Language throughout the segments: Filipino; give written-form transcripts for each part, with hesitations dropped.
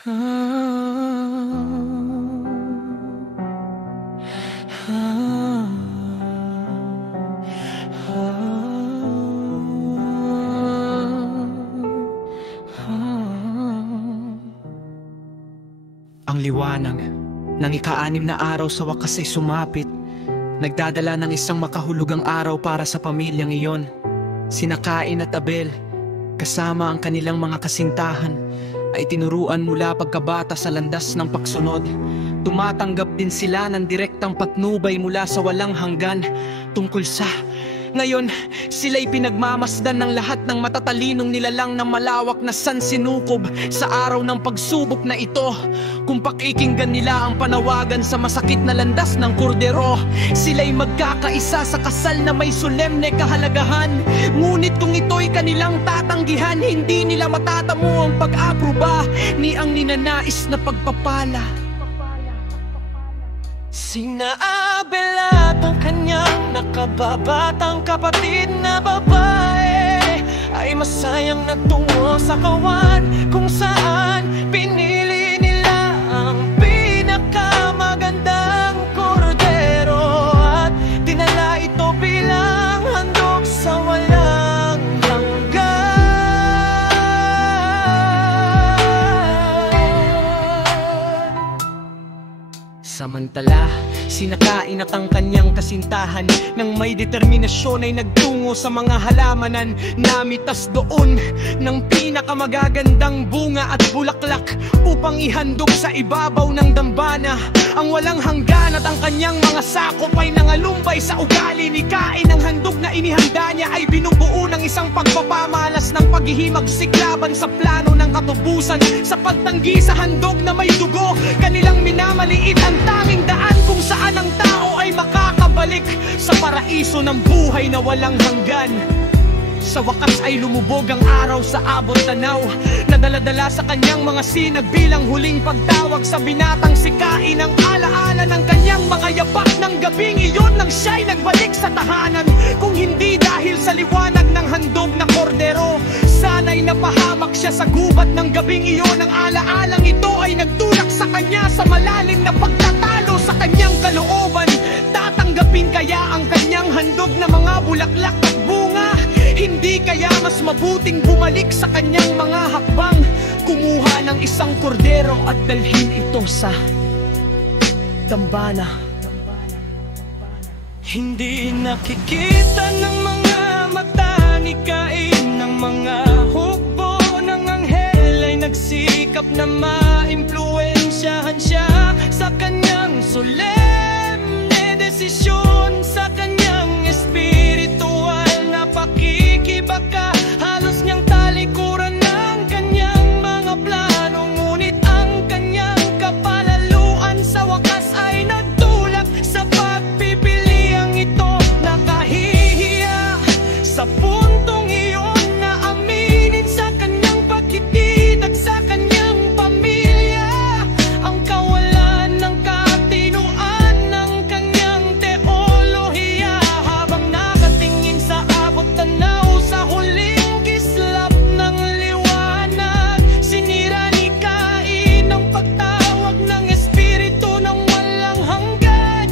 Ang liwanag ng ika-6 na araw sa wakas ay sumapit, nagdadala ng isang makahulugang araw para sa pamilyang iyon. Sina Cain at Abel, kasama ang kanilang mga kasintahan, ay tinuruan mula pagkabata sa landas ng pagsunod. Tumatanggap din sila ng direktang patnubay mula sa walang hanggan tungkol sa... Ngayon, sila'y pinagmamasdan ng lahat ng matatalinong nilalang na malawak na sansinukob sa araw ng pagsubok na ito. Kung pakikinggan nila ang panawagan sa masakit na landas ng kordero, sila'y magkakaisa sa kasal na may solemne kahalagahan. Ngunit kung ito'y kanilang tatanggihan, hindi nila matatamo ang pag-aproba ni ang ninanais na pagpapala. Sina Abel at ang kanyang nakababatang kapatid na babae ay masayang nagtungo sa kawan, kung saan pinili nila ang pinakamagandang kordero at dinala ito bilang handog sa walang hanggan. Samantala, sina Cain at ang kanyang kasintahan nang may determinasyon ay nagtungo sa mga halamanan. Namitas doon ng pinakamagagandang bunga at bulaklak upang ihandog sa ibabaw ng dambana. Ang walang hanggan at ang kanyang mga sakop ay nangalumbay sa ugali ni Cain. Ang handog na inihanda niya ay binubuo ng isang pagpapamalas ng paghihimagsik laban sa plano ng katubusan. Sa pagtanggi sa handog na may dugo, kanilang minamaliit ang tanging daan kung saan ang tao ay makakabalik sa paraiso ng buhay na walang hanggan. Sa wakas ay lumubog ang araw sa abot tanaw, nadala-dala sa kanyang mga sinag bilang huling pagtawag sa binatang si Cain. Ang alaala ng kanyang mga yapak ng gabing iyon nang siya'y nagbalik sa tahanan. Kung hindi dahil sa liwanag ng handog na kordero, sana'y napahamak siya sa gubat ng gabing iyon. Ang alaalang ito ay nagtulak sa kanya sa malalim na pagtatalo sa kanyang kalooban. Tatanggapin kaya ang kanyang handog na mga bulaklak at bunga? Hindi kaya mas mabuting bumalik sa kanyang mga hakbang, kumuha ng isang kordero at dalhin ito sa dambana? Hindi nakikita ng mga mata ni Cain, ng mga hukbo ng anghel ay nagsikap na maimpluwensyahan siya sa kanyang solemne desisyon, sa kanyang espiritual na pakikibaka. Halos niyang talikuran ng kanyang mga plano, ngunit ang kanyang kapalaluan sa wakas ay nagtulak sa pagpipiliang ito. Nakahihiya sa puntong iyon na aminin sa kanyang pagkitid at sa kanyang pamilya ang kawalan ng katinuan ng kanyang teolohiya. Habang nakatingin sa abot tanaw sa huling kislap ng liwanag, sinira ni Cain ang pagtawag ng espiritu ng walang hanggan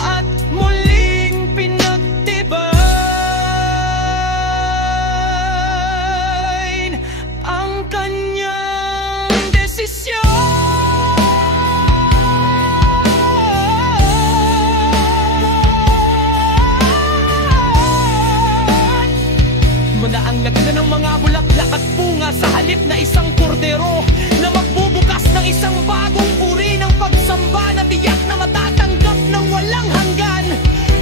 at muling pinagtibay ang kanyang desisyon. Muna ang lagna ng mga bulaklak at bunga sa halip na isang kordero na magbubukas ng isang bagong uri ng pagsamba na tiyak na matatanggap ng walang hanggan.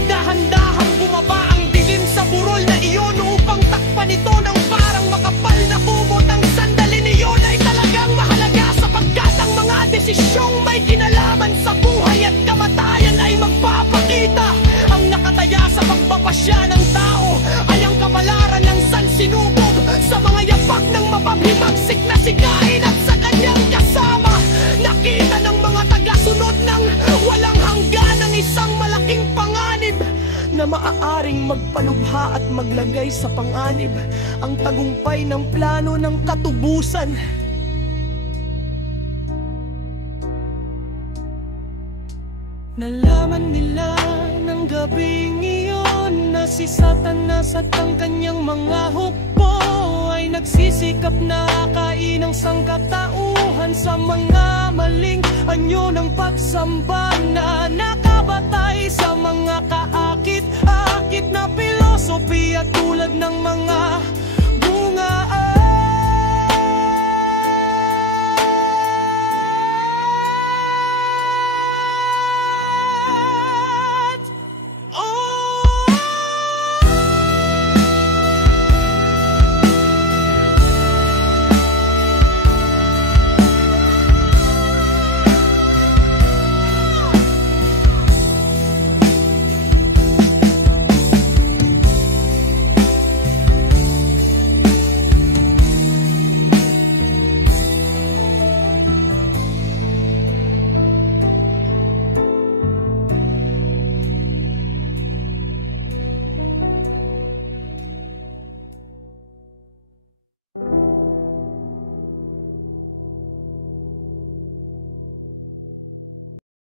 Dahan-dahang bumaba ang dilim sa burol na iyon upang takpan ito ng parang makapal na kumot. Ang sandalin iyon ay talagang mahalaga sapagkat ang mga desisyong may kinalaman sa buhay at kamatayan ay magpapakita. Ang nakataya sa pagpapasya ng tao ay ang kapalaran ng sansinukob sa mga yapak ng mapaphimagsik na si Cain at sa kanyang kasama. Nakita ng mga tagasunod ng walang hanggan ang isang malaking panganib na maaaring magpalubha at maglagay sa panganib ang tagumpay ng plano ng katubusan. Nalaman nila ng gabing iyon na si Satanas at ang kanyang mga hukbo ay nagsisikap na kain ang sangkatauhan sa mga maling anyo ng pagsamba na nakabatay sa mga kaakit-akit na filosofiya tulad ng mga